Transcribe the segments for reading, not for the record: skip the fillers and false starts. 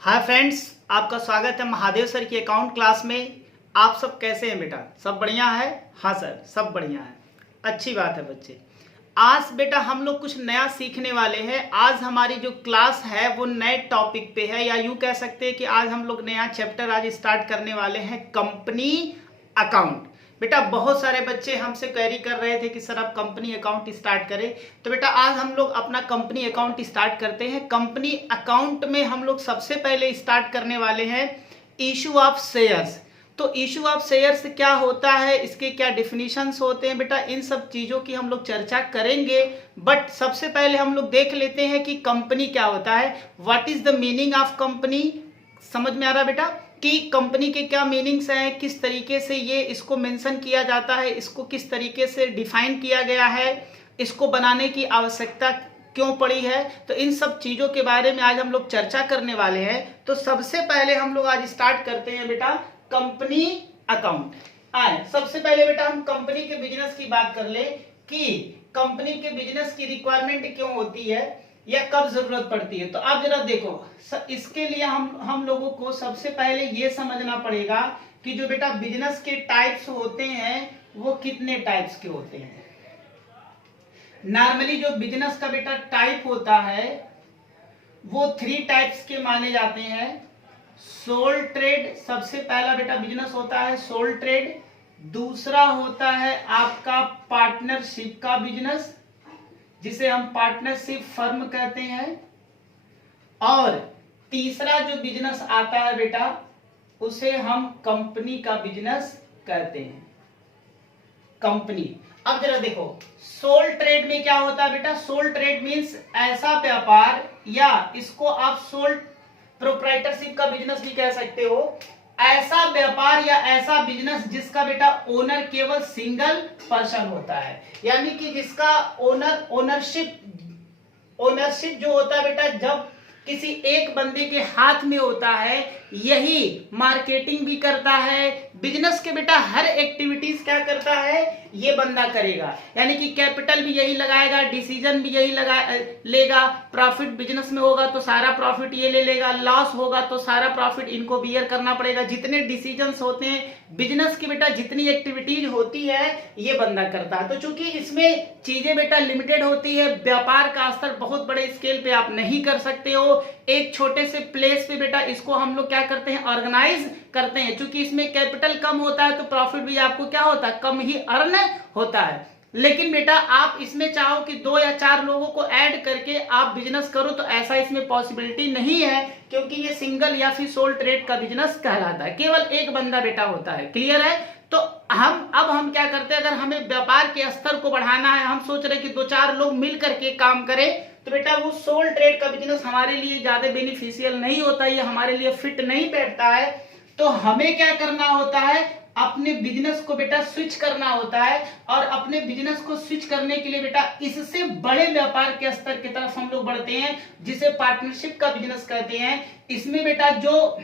Hi friends, आपका स्वागत है महादेव सर की अकाउंट क्लास में। आप सब कैसे हैं बेटा? सब बढ़िया है? हाँ सर, सब बढ़िया है। अच्छी बात है बच्चे। आज बेटा हम लोग कुछ नया सीखने वाले हैं। आज हमारी जो क्लास है वो नए टॉपिक पे है, या यूँ कह सकते हैं कि आज हम लोग नया चैप्टर आज स्टार्ट करने वाले हैं, कंपनी अकाउंट। बेटा बहुत सारे बच्चे हमसे क्वेरी कर रहे थे कि सर आप कंपनी अकाउंट स्टार्ट करें, तो बेटा आज हम लोग अपना कंपनी अकाउंट स्टार्ट करते हैं। कंपनी अकाउंट में हम लोग सबसे पहले स्टार्ट करने वाले हैं इशू ऑफ शेयर्स। तो इशू ऑफ शेयर्स क्या होता है, इसके क्या डिफिनीशंस होते हैं बेटा, इन सब चीज़ों की हम लोग चर्चा करेंगे। बट सबसे पहले हम लोग देख लेते हैं कि कंपनी क्या होता है, what is the meaning of company. समझ में आ रहा है बेटा कि कंपनी के क्या मीनिंग्स हैं, किस तरीके से ये इसको मेंशन किया जाता है, इसको किस तरीके से डिफाइन किया गया है, इसको बनाने की आवश्यकता क्यों पड़ी है। तो इन सब चीज़ों के बारे में आज हम लोग चर्चा करने वाले हैं। तो सबसे पहले हम लोग आज स्टार्ट करते हैं बेटा कंपनी अकाउंट। आए सबसे पहले बेटा हम कंपनी के बिजनेस की बात कर ले कि कंपनी के बिजनेस की रिक्वायरमेंट क्यों होती है या कब जरूरत पड़ती है। तो आप जरा देखो, इसके लिए हम लोगों को सबसे पहले ये समझना पड़ेगा कि जो बेटा बिजनेस के टाइप्स होते हैं वो कितने टाइप्स के होते हैं। नॉर्मली जो बिजनेस का बेटा टाइप होता है वो 3 टाइप्स के माने जाते हैं। सोल ट्रेड सबसे पहला बेटा बिजनेस होता है, सोल ट्रेड। दूसरा होता है आपका पार्टनरशिप का बिजनेस, जिसे हम पार्टनरशिप फर्म कहते हैं। और तीसरा जो बिजनेस आता है बेटा उसे हम कंपनी का बिजनेस कहते हैं, कंपनी। अब जरा देखो सोल ट्रेड में क्या होता है बेटा, सोल ट्रेड मींस ऐसा व्यापार, या इसको आप सोल प्रोप्राइटरशिप का बिजनेस भी कह सकते हो, ऐसा व्यापार या ऐसा बिजनेस जिसका बेटा ओनर केवल सिंगल पर्सन होता है, यानी कि जिसका ओनरशिप जो होता है बेटा जब किसी एक बंदे के हाथ में होता है, यही मार्केटिंग भी करता है, बिजनेस के बेटा हर एक्टिविटीज क्या करता है ये बंदा करेगा, यानी कि कैपिटल भी यही लगाएगा, डिसीजन भी यही लेगा। प्रॉफिट बिजनेस में होगा तो सारा प्रॉफिट ये ले लेगा, लॉस होगा तो सारा प्रॉफिट इनको बियर करना पड़ेगा। जितने डिसीजंस होते हैं बिजनेस की बेटा, जितनी एक्टिविटीज होती है ये बंदा करता है। तो चूंकि इसमें चीजें बेटा लिमिटेड होती है, व्यापार का स्तर बहुत बड़े स्केल पे आप नहीं कर सकते हो, एक छोटे से प्लेस पे बेटा इसको हम लोग क्या करते हैं ऑर्गेनाइज करते हैं। चूंकि इसमें कैपिटल कम होता है तो प्रॉफिट भी आपको क्या होता है कम ही अर्न होता है। लेकिन बेटा आप इसमें चाहो कि 2 या 4 लोगों को ऐड करके आप बिजनेस करो तो ऐसा इसमें पॉसिबिलिटी नहीं है, क्योंकि ये सिंगल या फिर सोल ट्रेड का बिजनेस कहलाता है, केवल एक बंदा बेटा होता है। क्लियर है? तो हम क्या करते हैं, अगर हमें व्यापार के स्तर को बढ़ाना है, हम सोच रहे हैं कि 2-4 लोग मिल करके काम करें, तो बेटा वो सोल ट्रेड का बिजनेस हमारे लिए ज्यादा बेनिफिशियल नहीं होता, ये हमारे लिए फिट नहीं बैठता है। तो हमें क्या करना होता है, अपने बिजनेस को बेटा स्विच करना होता है, और अपने बिजनेस को स्विच करने के लिए बेटा इससे बड़े व्यापार के स्तर की तरफ हम लोग बढ़ते हैं, जिसे पार्टनरशिप का बिजनेस कहते हैं। इसमें बेटा जो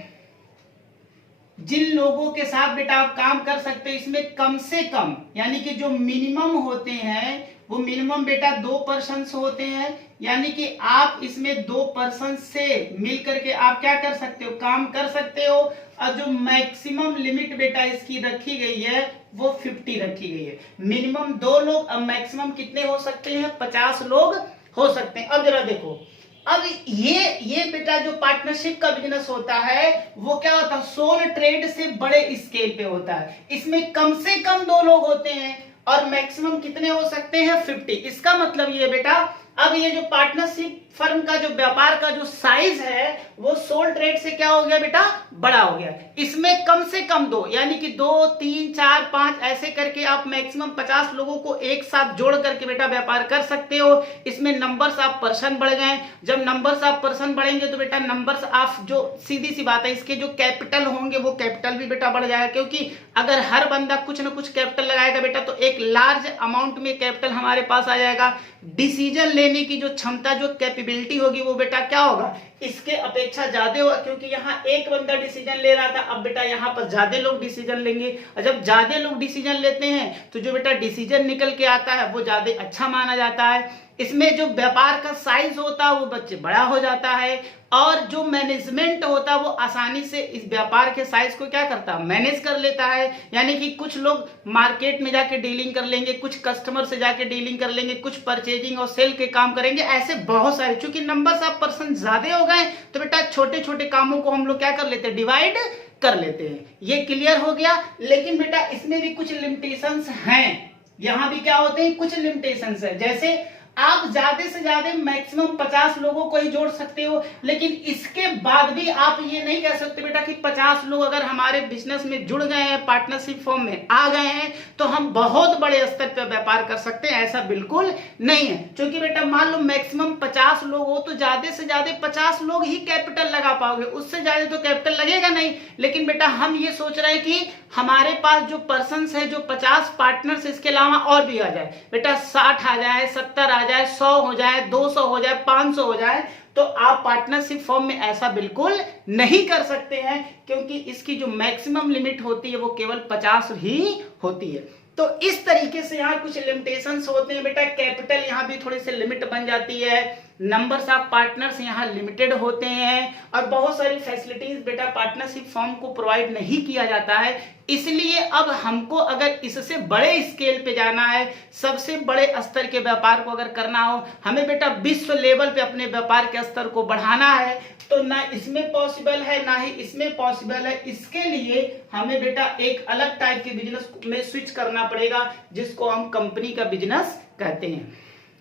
जिन लोगों के साथ बेटा आप काम कर सकते हैं, इसमें कम से कम यानी कि जो मिनिमम होते हैं वो मिनिमम बेटा 2 पर्सन होते हैं, यानी कि आप इसमें 2 पर्सन से मिलकर के आप क्या कर सकते हो काम कर सकते हो। और जो मैक्सिमम लिमिट बेटा इसकी रखी गई है वो 50 रखी गई है। मिनिमम 2 लोग, अब मैक्सिमम कितने हो सकते हैं 50 लोग हो सकते हैं। अब जरा देखो, अब ये बेटा जो पार्टनरशिप का बिजनेस होता है वो क्या होता है सोल ट्रेड से बड़े स्केल पे होता है। इसमें कम से कम 2 लोग होते हैं और मैक्सिमम कितने हो सकते हैं 50। इसका मतलब ये बेटा अब ये जो पार्टनरशिप फर्म का जो व्यापार का जो साइज है वो सोल ट्रेड से क्या हो गया बेटा बड़ा हो गया। इसमें कम से कम 2 यानी कि 2, 3, 4, 5 ऐसे करके आप मैक्सिमम 50 लोगों को एक साथ जोड़ करके बेटा व्यापार कर सकते हो। इसमें नंबर्स ऑफ पर्सन बढ़ गए। जब नंबर्स ऑफ पर्सन बढ़ेंगे तो बेटा नंबर्स ऑफ जो सीधी सी बात है इसके जो कैपिटल होंगे वो कैपिटल भी बेटा बढ़ जाएगा, क्योंकि अगर हर बंदा कुछ ना कुछ कैपिटल लगाएगा बेटा तो एक लार्ज अमाउंट में कैपिटल हमारे पास आ जाएगा। डिसीजन लेने की जो क्षमता जो कैपेबिलिटी होगी वो बेटा क्या होगा इसके अपेक्षा ज्यादा होगा, क्योंकि यहाँ एक बंदा डिसीजन ले रहा था, अब बेटा यहाँ पर ज्यादा लोग डिसीजन लेंगे, और जब ज्यादा लोग डिसीजन लेते हैं तो जो बेटा डिसीजन निकल के आता है वो ज्यादा अच्छा माना जाता है। इसमें जो व्यापार का साइज होता है वो बच्चे बड़ा हो जाता है, और जो मैनेजमेंट होता है वो आसानी से इस व्यापार के साइज को क्या करता है, मैनेज कर लेता है। यानी कि कुछ लोग मार्केट में जाके डीलिंग कर लेंगे, कुछ कस्टमर से जाके डीलिंग कर लेंगे, कुछ परचेजिंग और सेल के काम करेंगे, ऐसे बहुत सारे। चूंकि नंबर्स ऑफ पर्सन ज्यादा हो गए तो बेटा छोटे छोटे कामों को हम लोग क्या कर लेते हैं, डिवाइड कर लेते हैं। ये क्लियर हो गया। लेकिन बेटा इसमें भी कुछ लिमिटेशंस हैं, यहां भी क्या होते हैं, कुछ लिमिटेशंस है। जैसे आप ज्यादा से ज्यादा मैक्सिमम 50 लोगों को ही जोड़ सकते हो, लेकिन इसके बाद भी आप ये नहीं कह सकते बेटा कि 50 लोग अगर हमारे बिजनेस में जुड़ गए हैं, पार्टनरशिप फॉर्म में आ गए हैं, तो हम बहुत बड़े स्तर पर व्यापार कर सकते हैं। ऐसा बिल्कुल नहीं है। क्योंकि बेटा मान लो मैक्सिमम 50 लोग हो तो ज्यादा से ज्यादा 50 लोग ही कैपिटल लगा पाओगे, उससे ज्यादा तो कैपिटल लगेगा नहीं। लेकिन बेटा हम ये सोच रहे हैं कि हमारे पास जो पर्सन्स है, जो 50 पार्टनर्स, इसके अलावा और भी आ जाए, बेटा 60 आ जाए, 70 आ जाए, 100 हो जाए, 200 हो जाए, 500 हो जाए, तो आप पार्टनरशिप फॉर्म में ऐसा बिल्कुल नहीं कर सकते हैं, क्योंकि इसकी जो मैक्सिमम लिमिट होती है वो केवल 50 ही होती है। तो इस तरीके से यहाँ कुछ लिमिटेशंस होते हैं बेटा। कैपिटल यहाँ भी थोड़ी सी लिमिट बन जाती है, नंबर्स ऑफ पार्टनर्स यहाँ लिमिटेड होते हैं, और बहुत सारी फैसिलिटीज बेटा पार्टनरशिप फॉर्म को प्रोवाइड नहीं किया जाता है। इसलिए अब हमको अगर इससे बड़े स्केल पे जाना है, सबसे बड़े स्तर के व्यापार को अगर करना हो, हमें बेटा विश्व लेवल पे अपने व्यापार के स्तर को बढ़ाना है, तो ना इसमें पॉसिबल है ना ही इसमें पॉसिबल है। इसके लिए हमें बेटा एक अलग टाइप के बिजनेस में स्विच करना पड़ेगा, जिसको हम कंपनी का बिजनेस कहते हैं।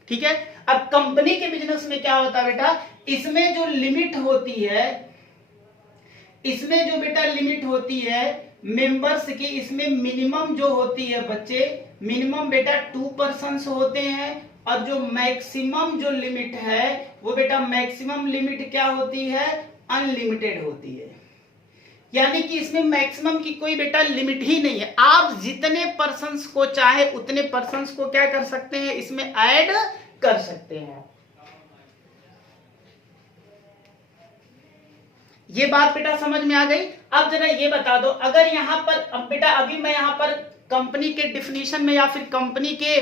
ठीक है। अब कंपनी के बिजनेस में क्या होता है बेटा, इसमें जो लिमिट होती है, इसमें जो बेटा लिमिट होती है मेंबर्स की, इसमें मिनिमम जो होती है बच्चे, मिनिमम बेटा 2 पर्सन्स होते हैं, और जो मैक्सिमम जो लिमिट है वो बेटा मैक्सिमम लिमिट क्या होती है, अनलिमिटेड होती है। यानी कि इसमें मैक्सिमम की कोई बेटा लिमिट ही नहीं है, आप जितने पर्सन्स को चाहे उतने पर्सन्स को क्या कर सकते हैं, इसमें ऐड कर सकते हैं। ये बात बेटा समझ में आ गई। अब जरा ये बता दो, अगर यहां पर अब बेटा अभी मैं यहां पर कंपनी के डिफिनीशन में या फिर कंपनी के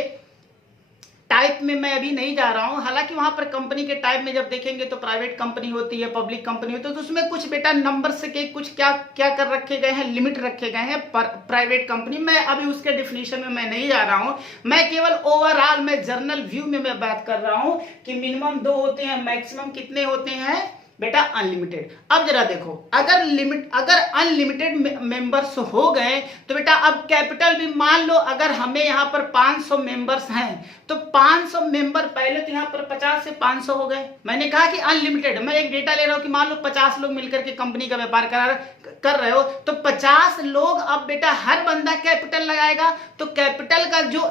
टाइप में मैं अभी नहीं जा रहा हूं। हालांकि वहां पर कंपनी के टाइप में जब देखेंगे तो प्राइवेट कंपनी होती है, पब्लिक कंपनी होती है, तो उसमें कुछ बेटा नंबर से के कुछ क्या क्या कर रखे गए हैं, लिमिट रखे गए हैं प्राइवेट कंपनी में। अभी उसके डिफिनीशन में मैं नहीं जा रहा हूं, मैं केवल ओवरऑल मैं जर्नल व्यू में मैं बात कर रहा हूं कि मिनिमम 2 होते हैं, मैक्सिमम कितने होते हैं बेटा, अनलिमिटेड। अब जरा देखो, अगर अनलिमिटेड मेंबर्स हो गए तो बेटा अब कैपिटल भी मान लो, अगर हमें यहाँ पर 500 मेंबर्स हैं तो 500 मेंबर, पहले तो यहाँ पर 50 से 500 हो गए। मैंने कहा कि अनलिमिटेड, मैं एक डेटा ले रहा हूं कि मान लो 50 लोग मिलकर के कंपनी का व्यापार कर रहे हो, तो 50 लोग अब बेटा हर बंदा कैपिटल लगाएगा, तो कैपिटल का जो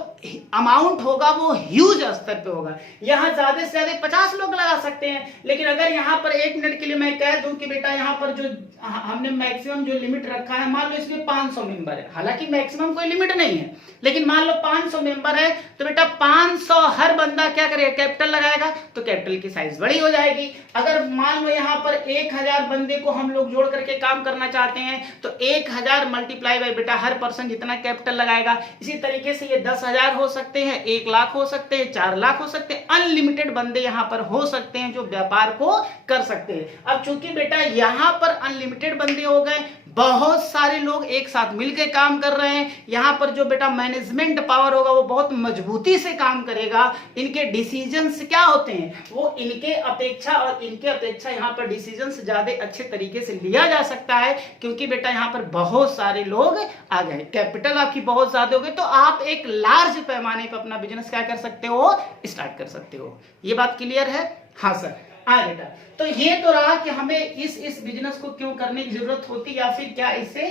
अमाउंट होगा वो ह्यूज स्तर पे होगा। यहाँ ज्यादा से ज्यादा 50 लोग लगा सकते हैं। लेकिन अगर यहाँ पर 1 मिनट के लिए मैं कह दूं कि बेटा यहाँ पर जो हमने मैक्सिमम जो लिमिट रखा है, मान लो इसमें 500 मेंबर है, हालांकि मैक्सिमम कोई लिमिट नहीं है, लेकिन मान लो 500 मेंबर है, तो बेटा 500 हर बंदा क्या करेगा, कैपिटल लगाएगा, तो कैपिटल की साइज बड़ी हो जाएगी। अगर मान लो यहाँ पर 1000 बंदे को हम लोग जोड़ करके काम करना चाहते हैं, तो 1000 मल्टीप्लाई बाय बेटा हर पर्सन जितना कैपिटल लगाएगा। इसी तरीके से ये 10,000 हो सकते हैं, 1 लाख हो सकते हैं, 4 लाख हो सकते हैं, अनलिमिटेड बंदे यहाँ पर हो सकते हैं जो व्यापार को कर सकते हैं। अब चूंकि बेटा यहाँ पर अनलिमिटेड बंदे हो गए, बहुत सारे लोग एक साथ मिलकर काम कर रहे हैं, यहाँ पर जो बेटा मैनेजमेंट पावर होगा वो बहुत मजबूती से काम करेगा। इनके डिसीजंस क्या होते हैं, वो इनके अपेक्षा यहाँ पर डिसीजंस ज्यादा अच्छे तरीके से लिया जा सकता है, क्योंकि बेटा यहाँ पर बहुत सारे लोग आ गए, कैपिटल आपकी बहुत ज्यादा हो गई, तो आप एक लार्ज पैमाने पर अपना बिजनेस क्या कर सकते हो, स्टार्ट कर सकते हो। ये बात क्लियर है? हाँ सर। बेटा तो ये तो रहा कि हमें इस बिजनेस को क्यों करने की जरूरत होती, या फिर क्या इससे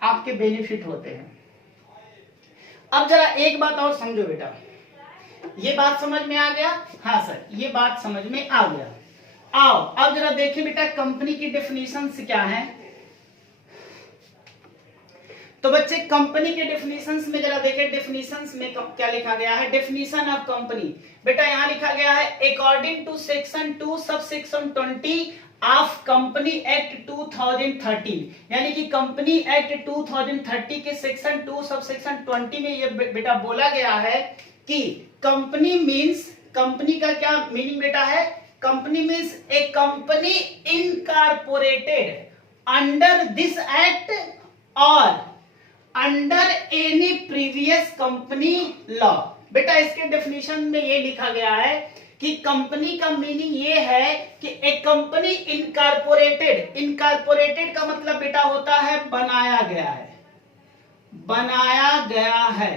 आपके बेनिफिट होते हैं। अब जरा एक बात और समझो बेटा, ये बात समझ में आ गया? हाँ सर, ये बात समझ में आ गया। आओ अब जरा देखिए बेटा कंपनी की डेफिनेशंस क्या है। तो बच्चे कंपनी के डेफिनेशंस में जरा देखें, डेफिनेशंस में क्या लिखा गया है। डेफिनेशन ऑफ कंपनी बेटा यहां लिखा गया है, according to section 2 subsection 20 of company act 2013, यानी कि कंपनी एक्ट 2030 के सेक्शन 2 सब सेक्शन 20 में ये बेटा बोला गया है कि कंपनी मीन्स, कंपनी का क्या मीनिंग बेटा है? Company means a company incorporated under this act और under any previous company law. बेटा इसके डेफिनेशन में ये लिखा गया है कि कंपनी का मीनिंग ये है कि एक कंपनी इनकॉर्पोरेटेड, इनकॉर्पोरेटेड का मतलब बेटा होता है बनाया गया है, बनाया गया है,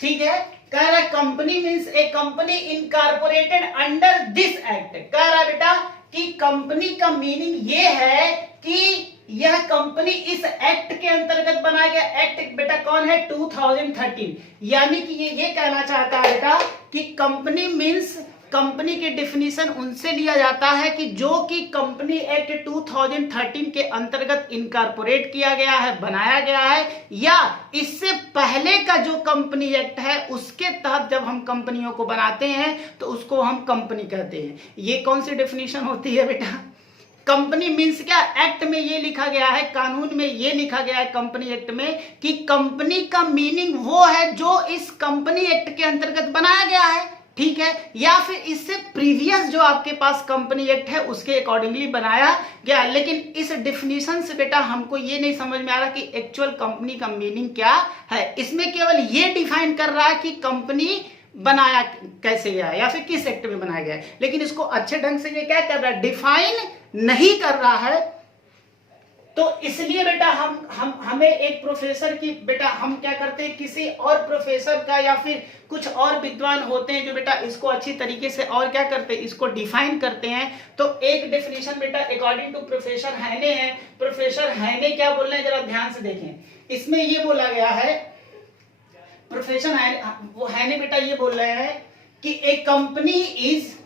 ठीक है। कह रहा है company means a company incorporated under this act. कह रहा है बेटा कि कंपनी का मीनिंग ये है कि यह कंपनी इस एक्ट के अंतर्गत बनाया गया। एक्ट बेटा कौन है? 2013। यानी कि ये कहना चाहता है बेटा कि कंपनी मीन्स, कंपनी की डिफिनीशन उनसे लिया जाता है कि जो कि कंपनी एक्ट 2013 के अंतर्गत इनकॉर्पोरेट किया गया है, बनाया गया है, या इससे पहले का जो कंपनी एक्ट है उसके तहत जब हम कंपनियों को बनाते हैं तो उसको हम कंपनी कहते हैं। ये कौन सी डिफिनीशन होती है बेटा? कंपनी मीन्स क्या? एक्ट में ये लिखा गया है, कानून में ये लिखा गया है कंपनी एक्ट में कि कंपनी का मीनिंग वो है जो इस कंपनी एक्ट के अंतर्गत बनाया गया है, ठीक है, या फिर इससे प्रीवियस जो आपके पास कंपनी एक्ट है उसके अकॉर्डिंगली बनाया गया। लेकिन इस डिफिनीशन से बेटा हमको ये नहीं समझ में आ रहा कि एक्चुअल कंपनी का मीनिंग क्या है। इसमें केवल ये डिफाइन कर रहा है कि कंपनी बनाया कैसे गया है या फिर किस एक्ट में बनाया गया है, लेकिन इसको अच्छे ढंग से ये क्या कर रहा है? डिफाइन नहीं कर रहा है। तो इसलिए बेटा हमें एक प्रोफेसर की, बेटा हम क्या करते हैं, किसी और प्रोफेसर का या फिर कुछ और विद्वान होते हैं जो बेटा इसको अच्छी तरीके से और क्या करते हैं, इसको डिफाइन करते हैं। तो एक डेफिनेशन बेटा अकॉर्डिंग टू प्रोफेसर हैने है। प्रोफेसर हैने क्या बोल रहे हैं जरा ध्यान से देखें। इसमें ये बोला गया है, प्रोफेसर हैने बेटा ये बोल रहे हैं कि a company is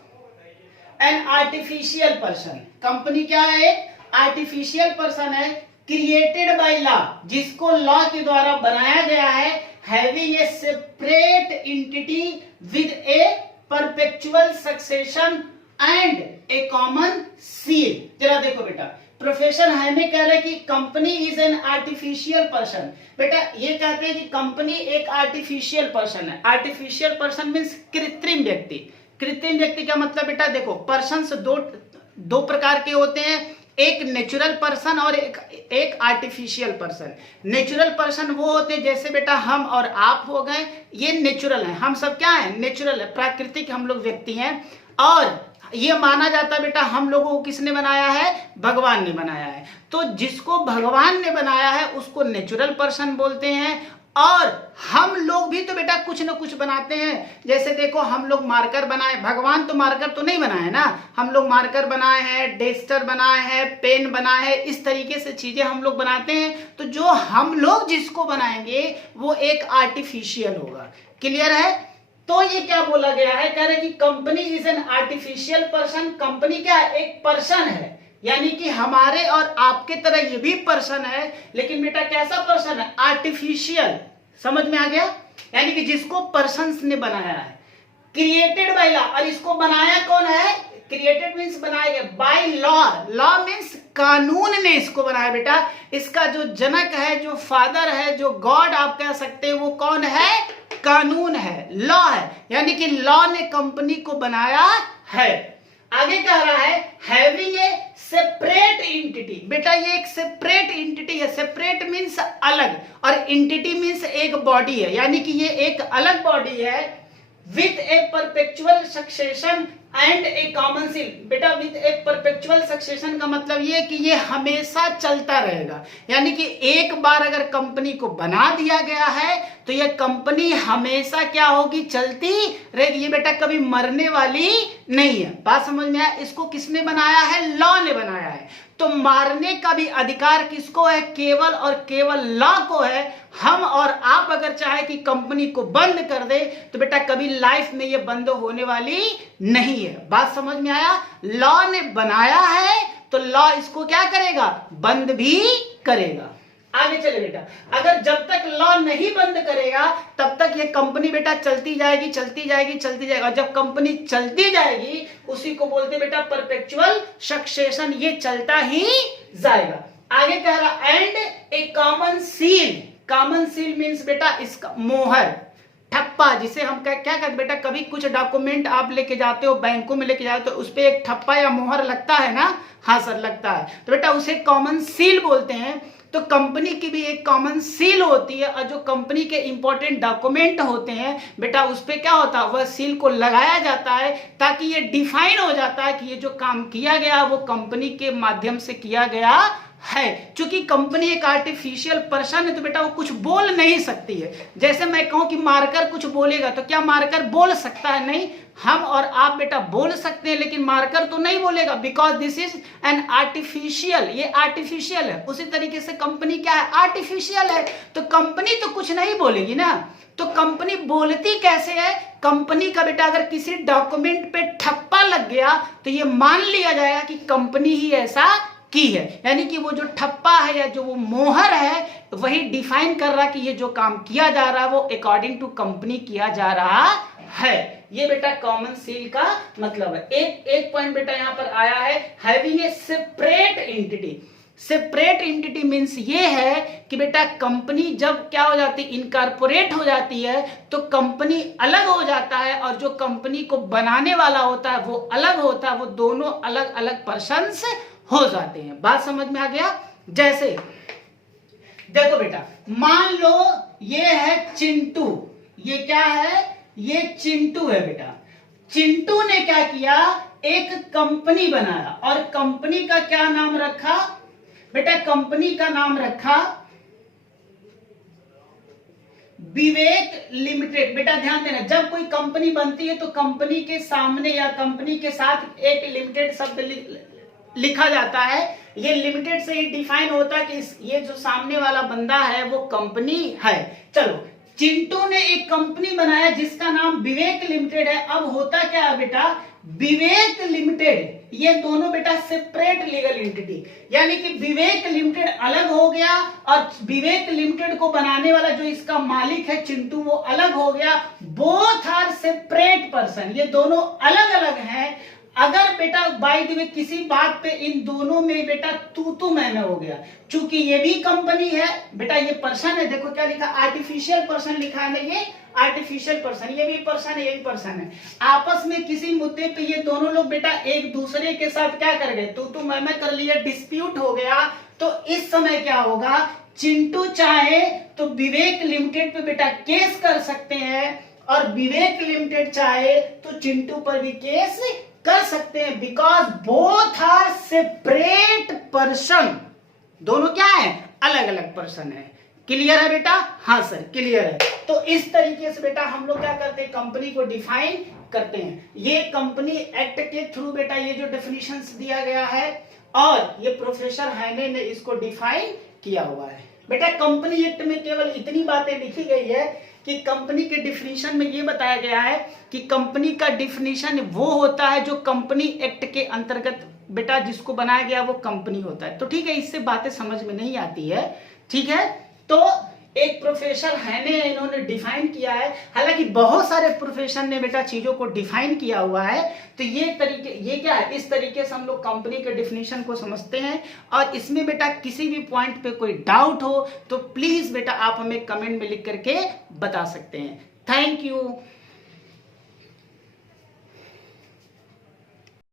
an artificial person. Company क्या है? आर्टिफिशियल पर्सन है, क्रिएटेड बाय लॉ, जिसको लॉ के द्वारा बनाया गया है, having a separate entity with a perpetual succession and a common seal. जरा देखो बेटा, प्रोफेसर हैने कह रहे हैं कि company is an artificial person. बेटा ये कहते हैं कि कंपनी एक आर्टिफिशियल पर्सन है। आर्टिफिशियल पर्सन मीन्स कृत्रिम व्यक्ति। कृत्रिम व्यक्ति का मतलब बेटा देखो, पर्सन दो प्रकार के होते हैं, एक नेचुरल पर्सन और एक आर्टिफिशियल पर्सन। नेचुरल पर्सन वो होते हैं जैसे बेटा हम और आप हो गए, ये नेचुरल है, हम सब क्या है? नेचुरल है, प्राकृतिक हम लोग व्यक्ति हैं। और ये माना जाता है बेटा हम लोगों को किसने बनाया है? भगवान ने बनाया है। तो जिसको भगवान ने बनाया है उसको नेचुरल पर्सन बोलते हैं। और हम लोग भी तो बेटा कुछ ना कुछ बनाते हैं, जैसे देखो हम लोग मार्कर बनाए, भगवान तो मार्कर तो नहीं बनाए ना, हम लोग मार्कर बनाए हैं, डेस्टर बनाए हैं, पेन बनाए हैं, इस तरीके से चीजें हम लोग बनाते हैं। तो जो हम लोग जिसको बनाएंगे वो एक आर्टिफिशियल होगा। क्लियर है? तो ये क्या बोला गया है? कह रहे कि company is an artificial person. Company क्या है? एक पर्सन है, यानी कि हमारे और आपके तरह ये भी पर्सन है, लेकिन बेटा कैसा पर्सन है? आर्टिफिशियल। समझ में आ गया? यानी कि जिसको पर्सन्स ने बनाया है, क्रिएटेड बाय लॉ। और इसको बनाया कौन है? क्रिएटेड मीन्स बनाया गया, बाय लॉ। लॉ मीन्स कानून ने इसको बनाया बेटा। इसका जो जनक है, जो फादर है, जो गॉड आप कह सकते हैं, वो कौन है? कानून है, लॉ है। यानी कि लॉ ने कंपनी को बनाया है। आगे कह रहा है हैविंग ए सेपरेट एंटिटी। बेटा ये एक सेपरेट एंटिटी है। सेपरेट मीन्स अलग और एंटिटी मीन्स एक बॉडी है, यानी कि ये एक अलग बॉडी है with A perpetual succession and a common seal. बेटा विथ ए परपेचुअल सक्सेशन का मतलब ये कि ये हमेशा चलता रहेगा, यानी कि एक बार अगर कंपनी को बना दिया गया है तो ये कंपनी हमेशा क्या होगी? चलती रहेगी। ये बेटा कभी मरने वाली नहीं है। बात समझ में आया? इसको किसने बनाया है? लॉ ने बनाया है। तो मारने का भी अधिकार किसको है? केवल और केवल लॉ को है। हम और आप अगर चाहे कि कंपनी को बंद कर दे तो बेटा कभी लाइफ में ये बंद होने वाली नहीं है। बात समझ में आया? लॉ ने बनाया है तो लॉ इसको क्या करेगा? बंद भी करेगा। आगे चले बेटा, अगर जब तक लॉ नहीं बंद करेगा तब तक ये कंपनी बेटा चलती जाएगी चलती जाएगी चलती जाएगी, और जब कंपनी चलती जाएगी उसी को बोलते बेटा परपेचुअल सक्सेशन, ये चलता ही जाएगा। आगे कह रहा and a common seal, common seal means बेटा इसका मोहर, ठप्पा, जिसे हम क्या कहते बेटा, कभी कुछ डॉक्यूमेंट आप लेके जाते हो बैंकों में लेके जाते हो, उस पर एक ठप्पा या मोहर लगता है ना, हाँ सर लगता है, तो बेटा उसे कॉमन सील बोलते हैं। तो कंपनी की भी एक कॉमन सील होती है, और जो कंपनी के इंपॉर्टेंट डॉक्यूमेंट होते हैं बेटा उस पर क्या होता है, वह सील को लगाया जाता है ताकि ये डिफाइन हो जाता है कि ये जो काम किया गया वो कंपनी के माध्यम से किया गया है। चूंकि कंपनी एक आर्टिफिशियल पर्सन है तो बेटा वो कुछ बोल नहीं सकती है। जैसे मैं कहूं कि मार्कर कुछ बोलेगा तो क्या मार्कर बोल सकता है? नहीं। हम और आप बेटा बोल सकते हैं लेकिन मार्कर तो नहीं बोलेगा, because this is an artificial, ये आर्टिफिशियल है। उसी तरीके से कंपनी क्या है, आर्टिफिशियल है, तो कंपनी तो कुछ नहीं बोलेगी ना। तो कंपनी बोलती कैसे है? कंपनी का बेटा अगर किसी डॉक्यूमेंट पे ठप्पा लग गया तो ये मान लिया जाएगा कि कंपनी ही ऐसा की है, यानी कि वो जो ठप्पा है या जो वो मोहर है वही डिफाइन कर रहा कि ये जो काम किया जा रहा है वो अकॉर्डिंग टू कंपनी किया जा रहा है। ये बेटा कॉमन सील का मतलब है। एक पॉइंट बेटा यहां पर आया है, having a separate entity. Separate entity means ये है कि बेटा कंपनी जब क्या हो जाती है, इनकॉर्पोरेट हो जाती है तो कंपनी अलग हो जाता है, और जो कंपनी को बनाने वाला होता है वो अलग होता है, वो दोनों अलग अलग पर्सन्स हो जाते हैं। बात समझ में आ गया? जैसे देखो बेटा, मान लो ये है चिंटू, ये क्या है, ये चिंटू है बेटा। चिंटू ने क्या किया, एक कंपनी बनाया, और कंपनी का क्या नाम रखा बेटा, कंपनी का नाम रखा विवेक लिमिटेड। बेटा ध्यान देना, जब कोई कंपनी बनती है तो कंपनी के सामने या कंपनी के साथ एक लिमिटेड शब्द लिखा जाता है। ये लिमिटेड से ही डिफाइन होता है कि ये जो सामने वाला बंदा है वो कंपनी है। चलो, चिंटू ने एक कंपनी बनाया जिसका नाम विवेक लिमिटेड है। अब होता क्या है बेटा, विवेक लिमिटेड ये दोनों बेटा सेपरेट लीगल एंटिटी, यानी कि विवेक लिमिटेड अलग हो गया और विवेक लिमिटेड को बनाने वाला जो इसका मालिक है चिंटू वो अलग हो गया। बोथ आर सेपरेट पर्सन, ये दोनों अलग अलग हैं। अगर बेटा बाय द वे किसी बात पे इन दोनों में बेटा तू मैंने हो गया, चूंकि ये भी कंपनी है बेटा, ये पर्सन है, देखो क्या लिखा, आर्टिफिशियल पर्सन लिखा है ना, ये आर्टिफिशियल पर्सन, ये भी पर्सन है, ये भी पर्सन है। आपस में किसी मुद्दे पे ये दोनों लोग बेटा एक दूसरे के साथ क्या कर गए, तू मैं कर लिया, डिस्प्यूट हो गया। तो इस समय क्या होगा, चिंटू चाहे तो विवेक लिमिटेड पे बेटा केस कर सकते हैं, और विवेक लिमिटेड चाहे तो चिंटू पर भी केस कर सकते हैं, because both are separate person. दोनों क्या है, अलग अलग पर्सन है। क्लियर है बेटा? हाँ सर क्लियर है। तो इस तरीके से बेटा हम लोग क्या करते हैं, कंपनी को डिफाइन करते हैं। ये कंपनी एक्ट के थ्रू बेटा ये जो डेफिनेशंस दिया गया है, और ये प्रोफेसर हैने ने इसको डिफाइन किया हुआ है। बेटा कंपनी एक्ट में केवल इतनी बातें लिखी गई है कि कंपनी के डिफिनीशन में ये बताया गया है कि कंपनी का डिफिनीशन वो होता है जो कंपनी एक्ट के अंतर्गत बेटा जिसको बनाया गया वो कंपनी होता है। तो ठीक है, इससे बातें समझ में नहीं आती है, ठीक है। तो एक प्रोफेसर है ने इन्होंने डिफाइन किया है, हालांकि बहुत सारे प्रोफेसर ने बेटा चीजों को डिफाइन किया हुआ है। तो ये क्या है, इस तरीके से हम लोग कंपनी के डिफिनीशन को समझते हैं। और इसमें बेटा किसी भी पॉइंट पे कोई डाउट हो तो प्लीज बेटा आप हमें कमेंट में लिख करके बता सकते हैं। Thank you.